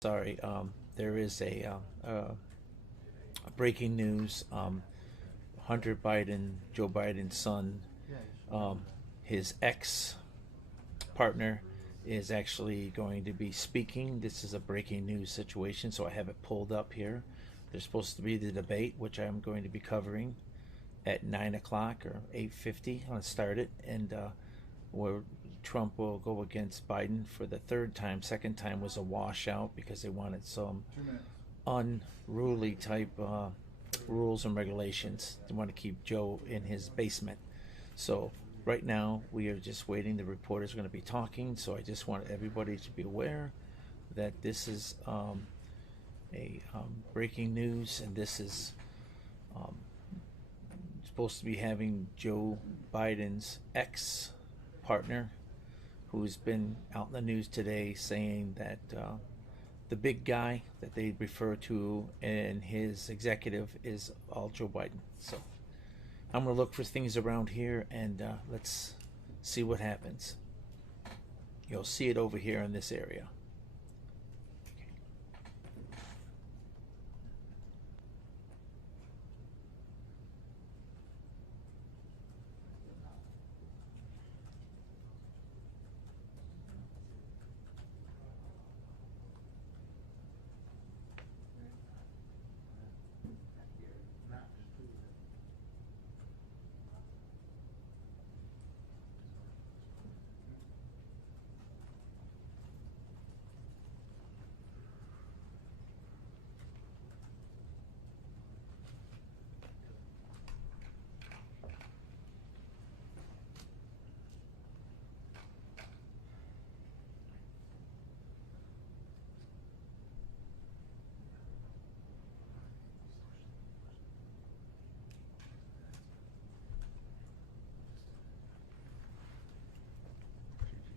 Sorry, there is a breaking news. Hunter Biden, Joe Biden's son, um, his ex partner is actually going to be speaking. This is a breaking news situation, so I have it pulled up here. There's supposed to be the debate, which I'm going to be covering at 9 o'clock or 8:50. I'll start it, and where Trump will go against Biden for the third time. Second time was a washout because they wanted some unruly type rules and regulations. They want to keep Joe in his basement. So right now we are just waiting. The reporters are going to be talking. So I just want everybody to be aware that this is a breaking news, and this is um, supposed to be having Joe Biden's ex partner, who's been out in the news today saying that the big guy that they refer to and his executive is all Joe Biden. So I'm going to look for things around here, and let's see what happens. You'll see it over here in this area.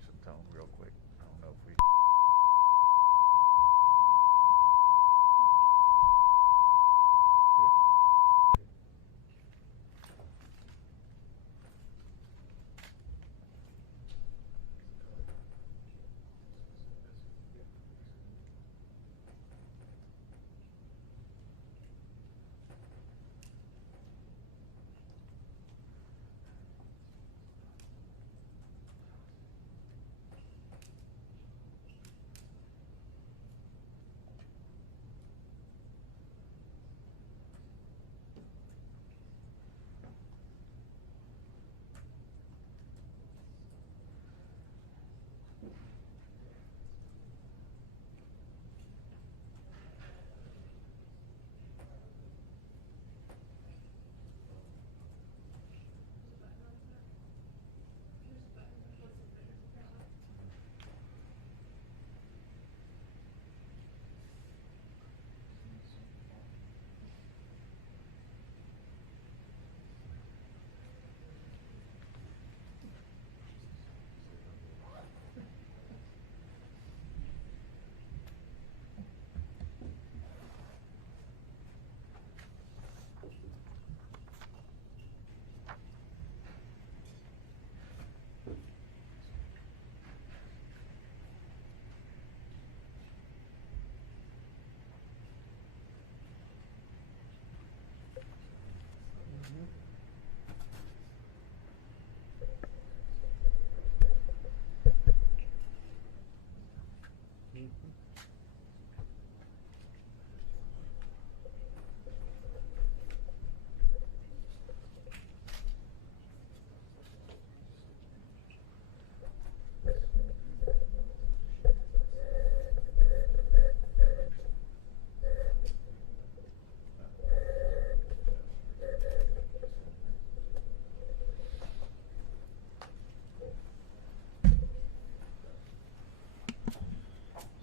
Some tone real quick. I don't know if we. Good.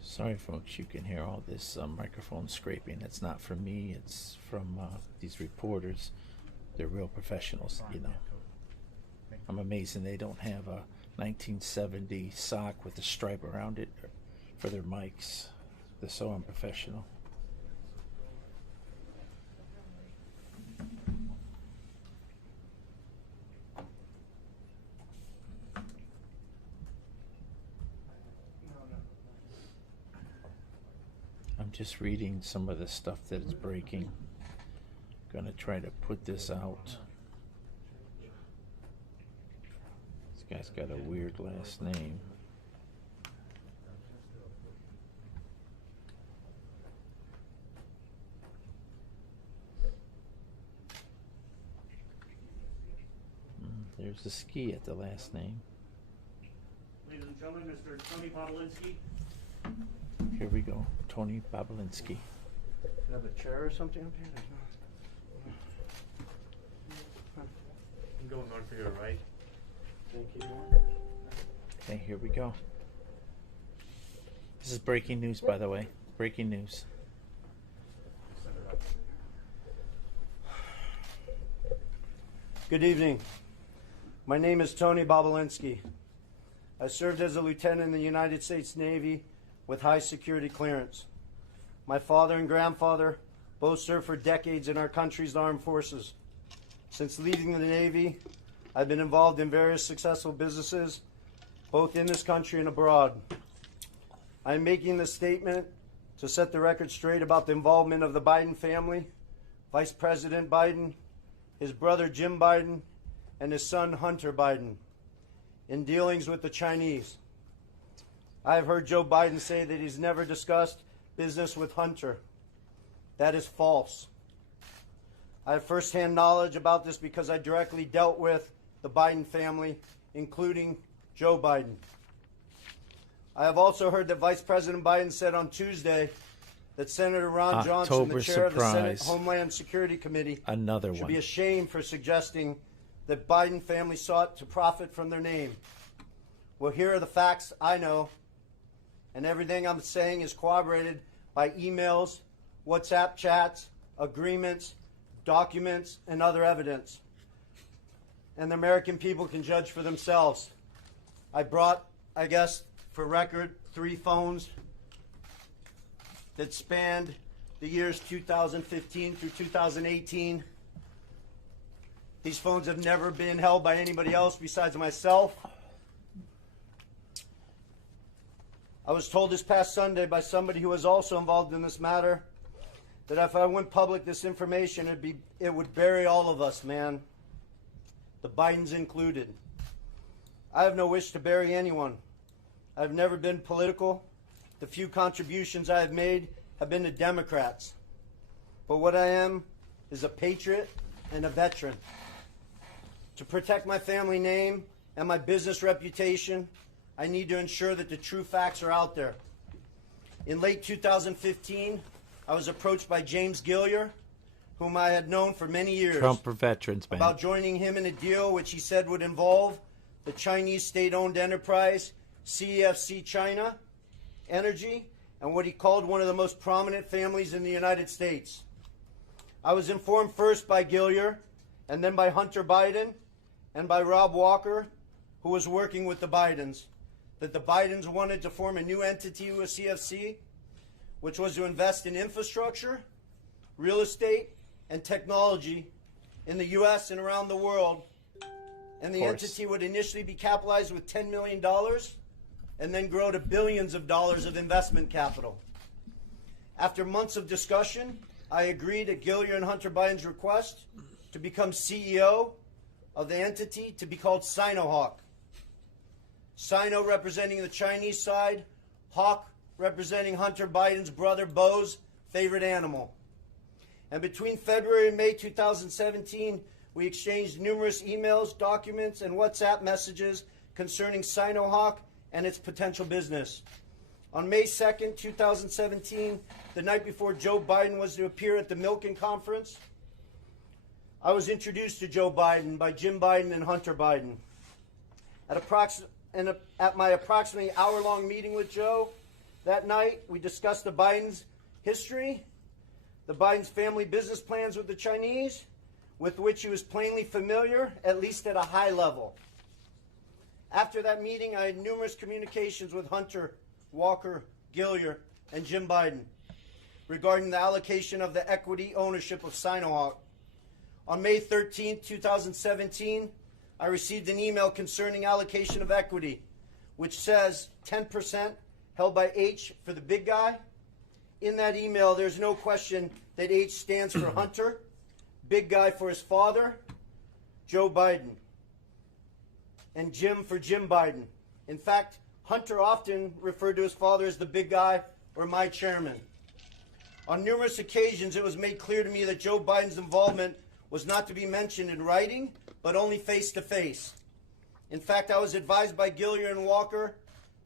Sorry, folks, you can hear all this microphone scraping. It's not from me, it's from these reporters. They're real professionals, you know. I'm amazing they don't have a 1970 sock with a stripe around it for their mics. They're so unprofessional. I'm just reading some of the stuff that is breaking. Gonna try to put this out. This guy's got a weird last name. There's a ski at the last name. Ladies and gentlemen, Mr. Tony Bobulinski. Here we go, Tony Bobulinski. Do you have a chair or something up here? I'm going on for your right. Thank you. Okay, here we go. This is breaking news, by the way. Breaking news. Good evening. My name is Tony Bobulinski. I served as a lieutenant in the United States Navy with high security clearance. My father and grandfather both served for decades in our country's armed forces. Since leaving the Navy, I've been involved in various successful businesses, both in this country and abroad. I'm making this statement to set the record straight about the involvement of the Biden family, Vice President Biden, his brother Jim Biden, and his son Hunter Biden in dealings with the Chinese. I have heard Joe Biden say that he's never discussed business with Hunter. That is false. I have firsthand knowledge about this because I directly dealt with the Biden family, including Joe Biden. I have also heard that Vice President Biden said on Tuesday that Senator Ron Johnson, the chair of the Senate Homeland Security Committee, should be ashamed for suggesting that Biden family sought to profit from their name. Well, here are the facts I know, and everything I'm saying is corroborated by emails, WhatsApp chats, agreements, documents, and other evidence. And the American people can judge for themselves. I brought, I guess, for record, 3 phones that spanned the years 2015 through 2018. These phones have never been held by anybody else besides myself. I was told this past Sunday by somebody who was also involved in this matter that if I went public this information, it would bury all of us, man. The Bidens included. I have no wish to bury anyone. I've never been political. The few contributions I have made have been to Democrats. But what I am is a patriot and a veteran. To protect my family name and my business reputation, I need to ensure that the true facts are out there. In late 2015, I was approached by James Gilliar, whom I had known for many years, Trump for veterans, man, about joining him in a deal which he said would involve the Chinese state-owned enterprise CEFC China Energy and what he called one of the most prominent families in the United States. I was informed first by Gilliar and then by Hunter Biden and by Rob Walker, who was working with the Bidens, that the Bidens wanted to form a new entity with CFC, which was to invest in infrastructure, real estate, and technology in the U.S. and around the world. And the entity would initially be capitalized with $10 million and then grow to billions of dollars of investment capital. After months of discussion, I agreed at Gilliar and Hunter Biden's request to become CEO of the entity to be called Sinohawk. Sino representing the Chinese side, Hawk representing Hunter Biden's brother Bo's favorite animal. And between February and May 2017, we exchanged numerous emails, documents, and WhatsApp messages concerning Sinohawk and its potential business. On May 2nd, 2017, the night before Joe Biden was to appear at the Milken Conference, I was introduced to Joe Biden by Jim Biden and Hunter Biden. At my approximately hour-long meeting with Joe that night, we discussed the Biden's history, the Biden's family business plans with the Chinese, with which he was plainly familiar, at least at a high level. After that meeting, I had numerous communications with Hunter, Walker, Gilliar, and Jim Biden regarding the allocation of the equity ownership of Sinohawk. On May 13, 2017, I received an email concerning allocation of equity, which says 10% held by H for the big guy, in that email, there's no question that H stands for Hunter, big guy for his father, Joe Biden, and Jim for Jim Biden. In fact, Hunter often referred to his father as the big guy or my chairman. On numerous occasions, it was made clear to me that Joe Biden's involvement was not to be mentioned in writing, but only face-to-face. In fact, I was advised by Gillier and Walker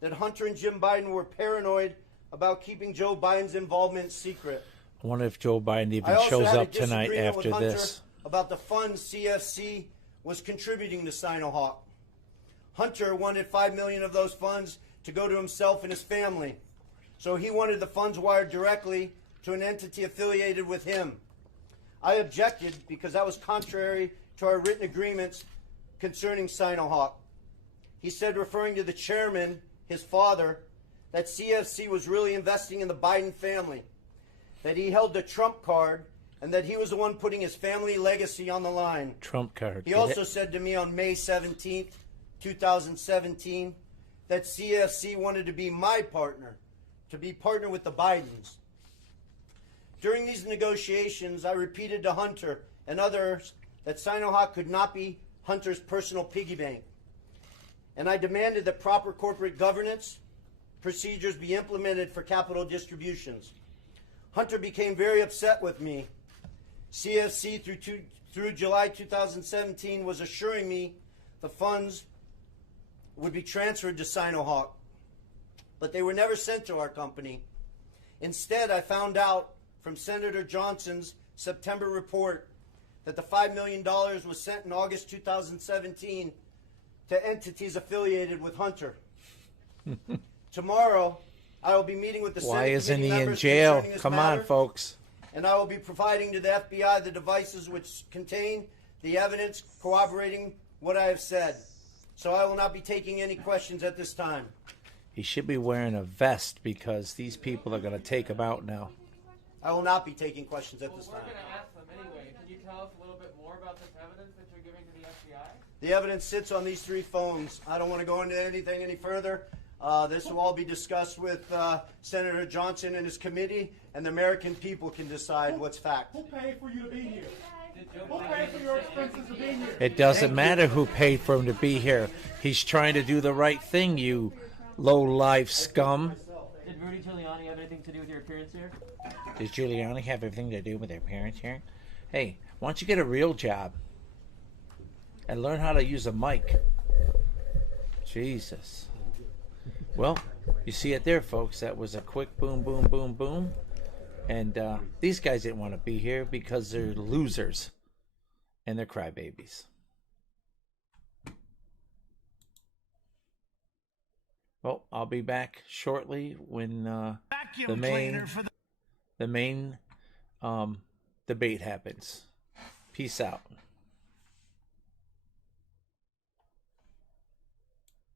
that Hunter and Jim Biden were paranoid about keeping Joe Biden's involvement secret. I wonder if Joe Biden even shows up tonight after this. About the funds CFC was contributing to Sinohawk. Hunter wanted $5 million of those funds to go to himself and his family. So he wanted the funds wired directly to an entity affiliated with him. I objected because that was contrary to our written agreements concerning Sinohawk. He said, referring to the chairman, his father, that CFC was really investing in the Biden family, that he held the Trump card, and that he was the one putting his family legacy on the line. Trump card. He also said to me on May 17th, 2017, that CFC wanted to be my partner, to be partner with the Bidens. During these negotiations, I repeated to Hunter and others that Sinohawk could not be Hunter's personal piggy bank. And I demanded that proper corporate governance procedures be implemented for capital distributions. Hunter became very upset with me. CFC through July 2017 was assuring me the funds would be transferred to Sinohawk, but they were never sent to our company. Instead, I found out from Senator Johnson's September report that the $5 million was sent in August 2017 to entities affiliated with Hunter. Tomorrow, I will be meeting with the Senate Why isn't committee he in members jail? concerning this Come matter, on, folks. and I will be providing to the FBI the devices which contain the evidence corroborating what I have said. So I will not be taking any questions at this time. He should be wearing a vest because these people are going to take him out now. I will not be taking questions at this We're time. going to ask them anyway. Can you tell us a little bit more about this evidence that you're giving to the FBI? The evidence sits on these 3 phones. I don't want to go into anything any further. This will all be discussed with Senator Johnson and his committee, and the American people can decide what's fact. Who paid for you to be here? Who paid for your expenses to be here? It doesn't matter who paid for him to be here. He's trying to do the right thing, you low-life scum. Did Rudy Giuliani have anything to do with your appearance here? Does Giuliani have everything to do with their parents here? Hey, why don't you get a real job and learn how to use a mic? Jesus. Well, you see it there, folks. That was a quick boom, boom, boom, boom. And these guys didn't want to be here because they're losers and they're crybabies. Well, I'll be back shortly when the main debate happens. Peace out.